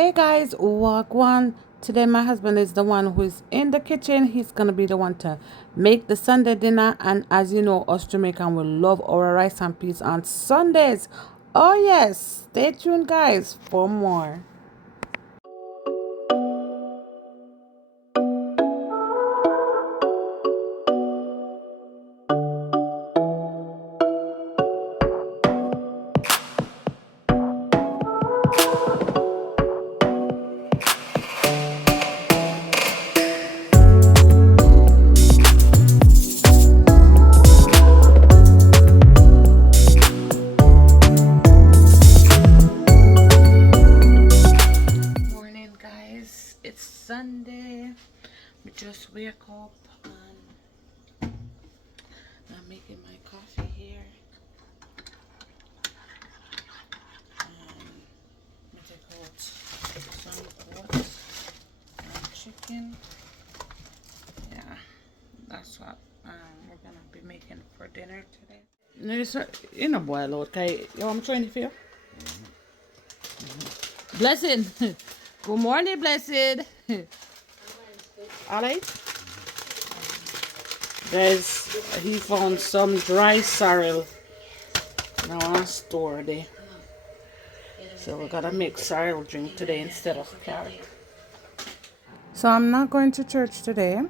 Hey guys, walk one. Today my husband is the one who is in the kitchen. He's gonna be the one to make the Sunday dinner. And as you know, us Jamaican will love our rice and peas on Sundays. Oh yes, stay tuned guys for more. Morning guys, it's Sunday. We just wake up and I'm making my coffee here. Let me take out some oats and chicken. Yeah, that's what we're gonna be making for dinner today. No, sir, you know, boil out. Okay, you want me trying it for you? Blessing. Good morning, Blessed. All right. Guys, he found some dry sorrel in our store there. So we gotta make sorrel drink today instead of carrot. So I'm not going to church today.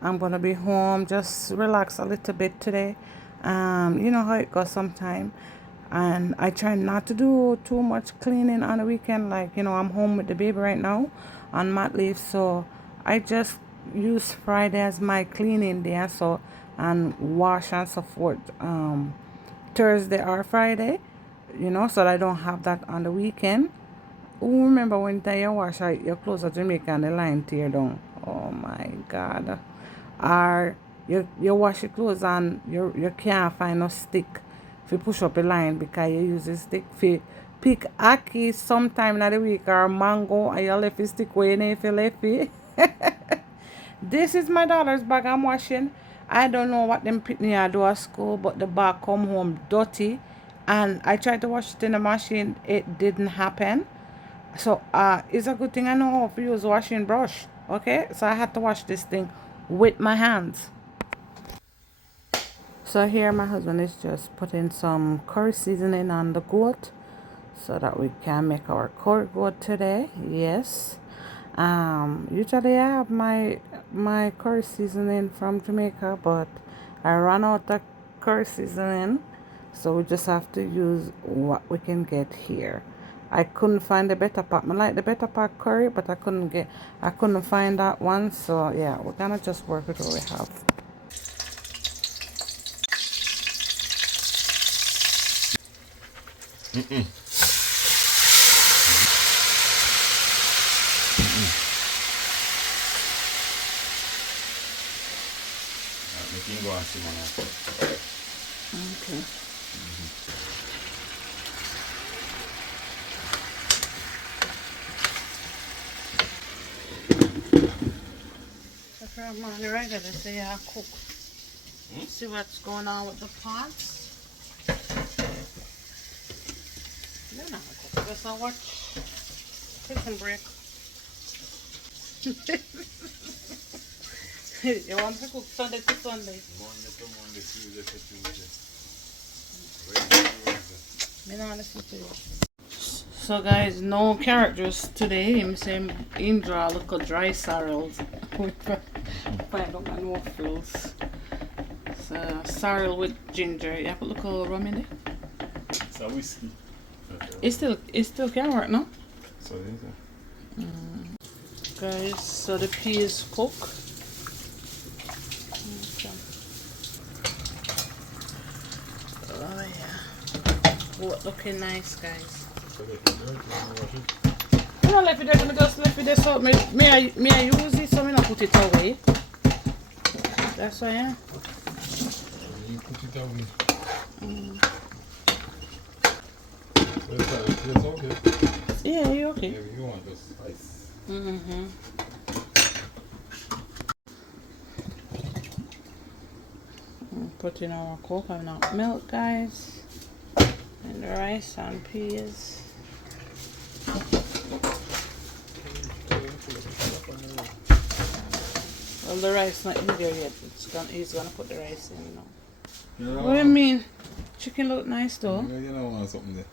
I'm gonna be home, just relax a little bit today. You know how it goes sometime. And I try not to do too much cleaning on the weekend. Like, you know, I'm home with the baby right now on mat leave, so I just use Friday as my cleaning day, so and wash and so forth. Thursday or Friday, you know, so that I don't have that on the weekend. Who remember when time you wash your clothes at Jamaica and the line tear down? Oh my God. Or you wash your clothes and you can't find no stick if you push up a line because you use a stick for pick ackee sometime in the week or mango and you left a stick where you need if you left it. This is my daughter's bag I'm washing. I don't know what them pitney I do at school, but the bag come home dirty and I tried to wash it in the machine. It didn't happen. So it's a good thing I know how to use washing brush. Okay, so I had to wash this thing with my hands. So here my husband is just putting some curry seasoning on the goat so that we can make our curry goat today. Yes. Usually I have my curry seasoning from Jamaica, but I ran out of curry seasoning, so we just have to use what we can get here. I couldn't find the better pack. I like the better pack curry, but I couldn't find that one. So yeah, we're gonna just work with what we have. We can go and see one. Okay. So from the regular, say I cook. See what's going on with the pots. They're not cook. Just I watch Prison Break. You want to cook Sunday to Sunday? Monday to Monday, Tuesday to Tuesday. Me not listen to you. So guys, no characters today. I'm saying him draw look at dry sorrels. Find out my no frills. So sorrel with ginger. You have to look at rum in it. It's a whiskey. It's still can work, no? So this is Guys, so the pea is cooked. Okay. Oh yeah. Oh, looking nice, guys. You know, left it there, just left it there, so may I use it so I not put it away. That's why, yeah. you put it away. It's okay. Yeah, you okay? Maybe you want the spice. Mm-hmm. Put in our coconut milk, guys, and the rice and peas. Well, the rice not in there yet. He's gonna put the rice in, You What do you mean? Chicken look nice though. You don't want something there.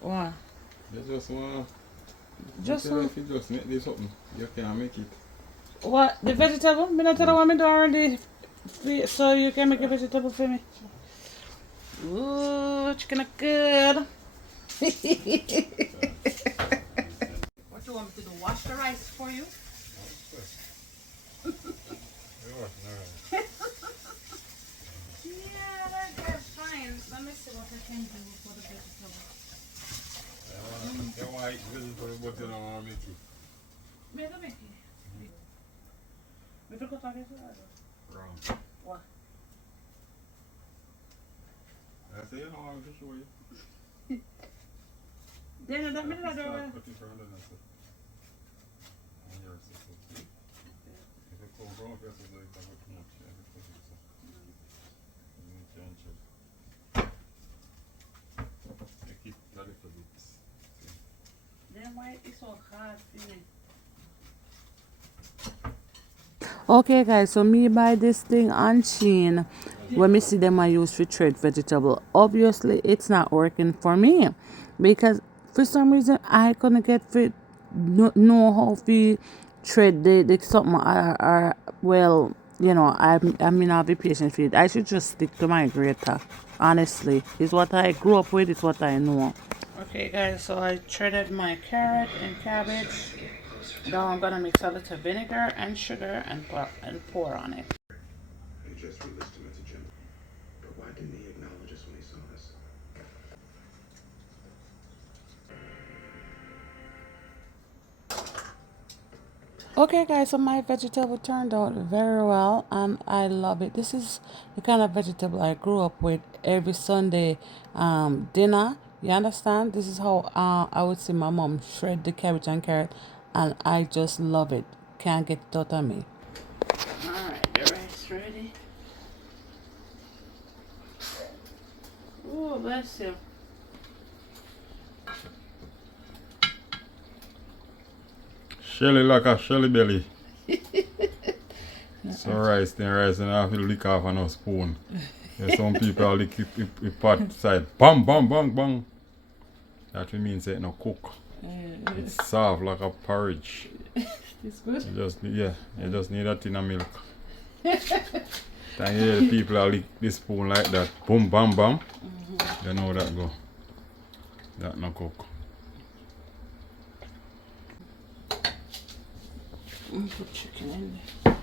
What? You just want. Just If you just make this something, you can make it. what? The vegetable? Me not tell you what me do already. So you can make a vegetable for me. Ooh, chicken look good. What you want me to do? Wash the rice for you? Yeah, that's fine. Let me see what I can do for the vegetable. You want vegetable, but you don't want to make it. Me do make it. Me do cut off it. Wrong. What? I say you don't want to show you. Then that minute I do. Cutting for another, that's it. And yours is it. If you come from first, it's like that too much. If you cut it, so. You need to change it. You keep that little bit. Then why it's so hard for me? Okay guys, so me buy this thing on Shein. When me see them I use for trade vegetable, obviously it's not working for me because for some reason I couldn't get fit know how to trade the something or well, you know, I mean I'll be patient for it. I should just stick to my grater. Honestly, it's what I grew up with, it's what I know. Okay guys, so I shredded my carrot and cabbage. Now I'm gonna mix a little vinegar and sugar and pour on it. He just released him into Jim. But why didn't he acknowledge us when he saw us? Okay guys, so my vegetable turned out very well and I love it. This is the kind of vegetable I grew up with every Sunday dinner. You understand? This is how I would see my mom shred the cabbage and carrot and I just love it. Can't get it out of me. Alright, the rice ready. Oh, bless you. Shelly like a Shelly belly. So rice, then rice and half you lick off on a spoon. Yeah, some people lick the pot side. Bang, bang, bang, bang. That means it no cook. It's soft like a porridge. It's good. You just need that in a milk. Then you hear the people that lick the spoon like that. Boom, bam, bam. You know that go. That no cook. Put chicken in there.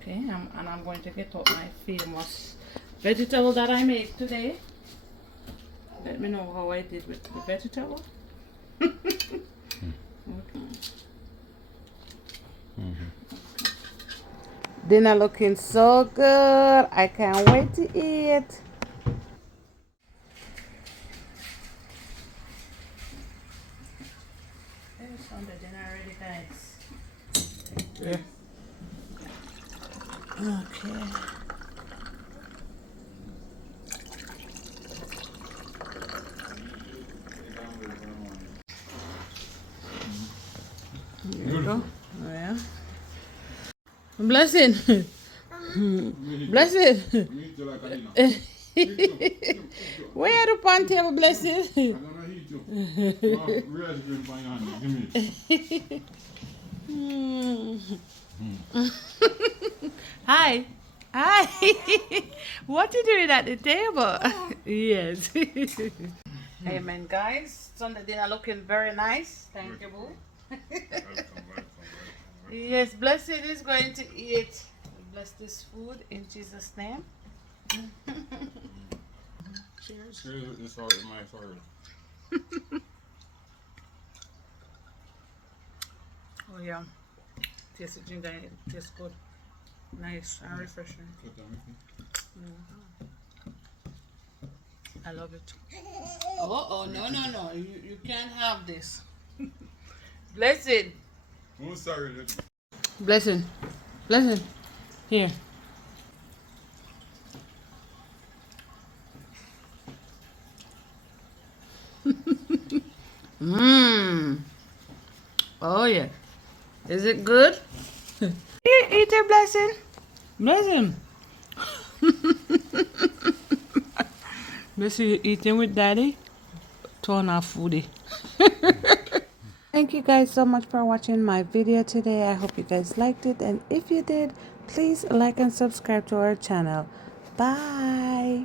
Okay, and I'm going to get out my famous vegetable that I made today. Let me know how I did with the vegetable. Okay. Dinner looking so good. I can't wait to eat. There's Sunday dinner ready, guys. Yeah. Okay. Here you go. Oh, yeah. Blessing. Blessing. Where are the pan table, Blessing? Hi. Hi. What you doing at the table? Yes. Amen, guys. Sunday dinner looking very nice. Thank you, boo. Yes, Blessed is going to eat. Bless this food in Jesus' name. Cheers. Cheers with this out my sorry. Oh yeah. Tasty ginger, it tastes good. Nice and refreshing. I love it. Oh, no. You can't have this. Blessed. Oh, sorry. Blessing. Here. Mmm. Oh yeah. Is it good? Eat it, Blessing. Blessing. Blessing, you eating with Daddy? Turn off foodie. Thank you guys so much for watching my video today. I hope you guys liked it, and if you did, please like and subscribe to our channel. Bye.